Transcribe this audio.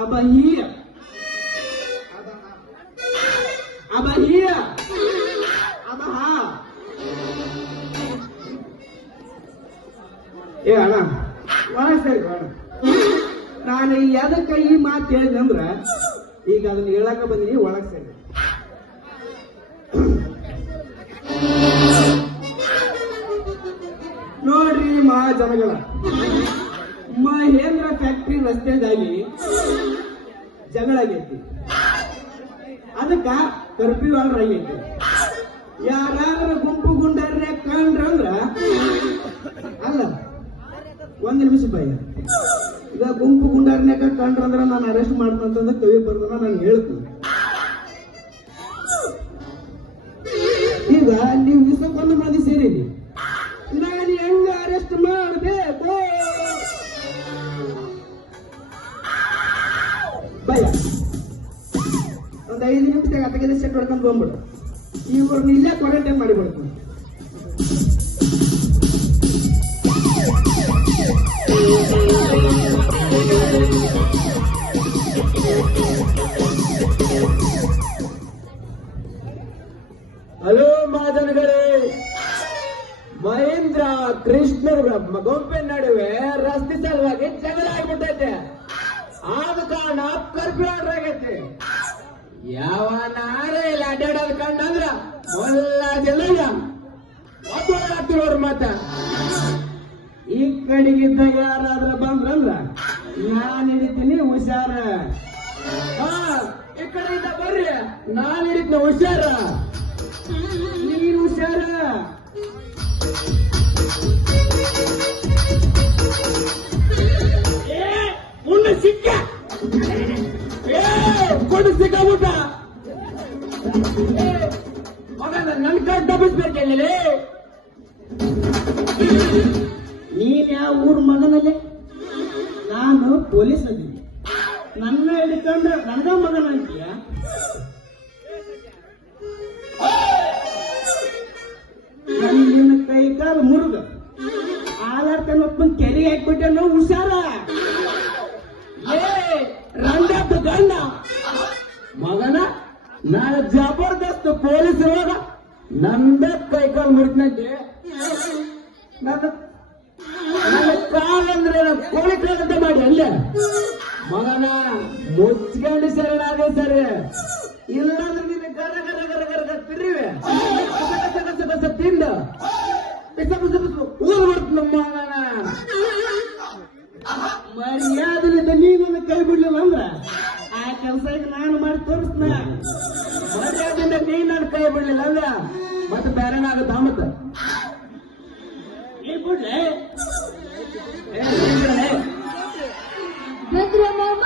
Aber hier. Aber hier. Aber ha. ಏ ಅಣ್ಣ ಒಳಗ್ ಸರಿ ಅಣ್ಣ, ನಾನು ಎದಕ್ಕೆ ಈ ಮಾತು ಹೇಳಿದಂದ್ರ ಈಗ ಅದನ್ನ ಹೇಳಕ ಬಂದಿನಿ. ಒಳಗ್ ಸರಿ ನೋಡ್ರಿ ಮಹಾಜನಗಳ, ಮಹೇಂದ್ರ ಫ್ಯಾಕ್ಟ್ರಿ ರಸ್ತೆದಾಗಿ ಜಗಳ ಆಗೈತಿ. ಅದಕ್ಕ ಕರ್ಫ್ಯೂ ಆರ್ಡರ್ ಆಗೈತಿ. ಯಾರಾದ್ರೂ ಗುಂಪು ಗುಂಡಾರ್ರೆ ಕಂಡ್ರಂದ್ರ ಅಲ್ಲ, ಒಂದ್ ನಿಮಿಷ ಭಯ, ಈಗ ಗುಂಪು ಗುಂಡಾರ್ನ್ಯಾಕ ಕಂಡ್ರಂದ್ರ ನಾನು ಅರೆಸ್ಟ್ ಮಾಡ್ತಂತಂದ ಕವಿ ಬರ್ದನ ನಾನು ಹೇಳ್ತೀನಿ. ಈಗ ನೀವು ವಿಶ್ವಕ್ಕೊಂದು ಮಂದಿ ಸೇರಿರಿ, ನಾನು ಹೆಂಗ ಅರೆಸ್ಟ್ ಮಾಡಬೇಕು ಭಯ. ಒಂದ್ 5 ನಿಮಿಷದಾಗ ಅತಗದ ಸೆಟ್ ಹೊಡ್ಕೊಂಡು ಬಂದ್ಬಿಡು. ಇವ್ರನ್ನ ಇಲ್ಲೇ ಕ್ವಾರಂಟೈನ್ ಮಾಡಿಬಿಡ್ತೀನಿ. ಹಲೋ ಮಹಾಜನಗಳೇ, ಮಹೇಂದ್ರ ಕೃಷ್ಣರ ಗುಂಪಿನ ನಡುವೆ ರಸ್ತೆ ಸಲುವಾಗಿ ಜಗಳ ಆಗ್ಬಿಟ್ಟೈತೆ. ಆದ ಕಾರಣ ಕರ್ಫ್ಯೂ ಆರ್ಡರ್ ಆಗೈತೆ. ಯಾವನಾರ ಇಲ್ಲಿ ಅಡ್ಡಾಡೋದ್ ಕಂಡಂದ್ರ ಒಲ್ಲಾದಿಲ್ಲ ಒಬ್ಬರಾಗ್ತಿರೋರು ಮಾತ. ಈ ಕಡೆಗಿದ್ದಾಗ ಯಾರಾದ್ರೂ ಬಂದ್ರಂದ್ರ ನಾನ್ ಹಿಡಿತೀನಿ, ಹುಷಾರ. ಈ ಕಡೆಯಿಂದ ಬರ್ರಿ, ನಾನು ಹಿಡಿದ್ನ ಹುಷಾರ. ನೀನ್ ಹುಷಾರ. ಮುಂದೆ ಸಿಕ್ಕ ಕೊಡು ಸಿಕ್ಕಾಬಿಟ್ಟ. ಮಗ ನನ್ ಕಡೆ ತಪ್ಪಿಸ್ಬೇಕಲ್ಲಿ. ನೀನ್ ಯಾವ ಊರ್ ಮಗನಲ್ಲಿ? ನಾನು ಪೊಲೀಸ್ ಅದ್ದೀನಿ. ನನ್ನ ಹಿಡ್ಕೊಂಡ್ರೆ ನನ್ನ ಮಗನ ಅಂತೀಯ? ನಿನ್ನ ಕೈ ಕಾಲು ಮುರುಗ ಆಧಾರ್ ತನ್ನೊಪ್ಪನ್ ಕೆರೆಗೆ ಹಾಕ್ಬಿಟ್ಟೆ. ನಾವು ಹುಷಾರ. ರಂಗದ್ದು ಗಂಡ ಮಗನ, ನಾನು ಜಬರ್ದಸ್ತ್ ಪೊಲೀಸ್ ಇವಾಗ ನಂದ ಕೈಕಾಲು ಮುರಿದ್ನಂತೆ. ನನ್ನ ಕಾಲಂದ್ರೆ ಕೋಳಿ ಕಾಲಂತ ಮಾಡಿ ಅಲ್ಲೇ ಮಗನ ಮುಚ್ಕೊಂಡು ಶರಣಾದೆ ಸರಿ. ಇಲ್ಲಾಂದ್ರೆ ನೀನು ಗರ ಗರ ಗರ ಗರ ಗರ ತಿರುವೆ ತಿಂದು ಪಿಸ ಪಿಸ ಪಿಸ ಊರು ಬಿಡ್ತು ನಮ್ಮ ಮಗನ. ಮರ್ಯಾದಲಿಂದ ನೀನನ್ನು ಕೈ ಬಿಡ್ಲಿಲ್ಲ ಅಂದ್ರ ಆ ಕೆಲಸ ಈಗ ನಾನು ಮಾಡಿ ತೋರಿಸ್ನ. ಮರ್ಯಾದೆಯಿಂದ ನೀನ್ ನನ್ನ ಕೈ ಬಿಡ್ಲಿಲ್ಲ ಅಂದ್ರ ಮತ್ತೆ ಬೇರೆನಾಗುತ್ತ. ಮತ್ತ ಈ ಬಿಡ್ಲೆ ಭದ್ರ ಮಾಮ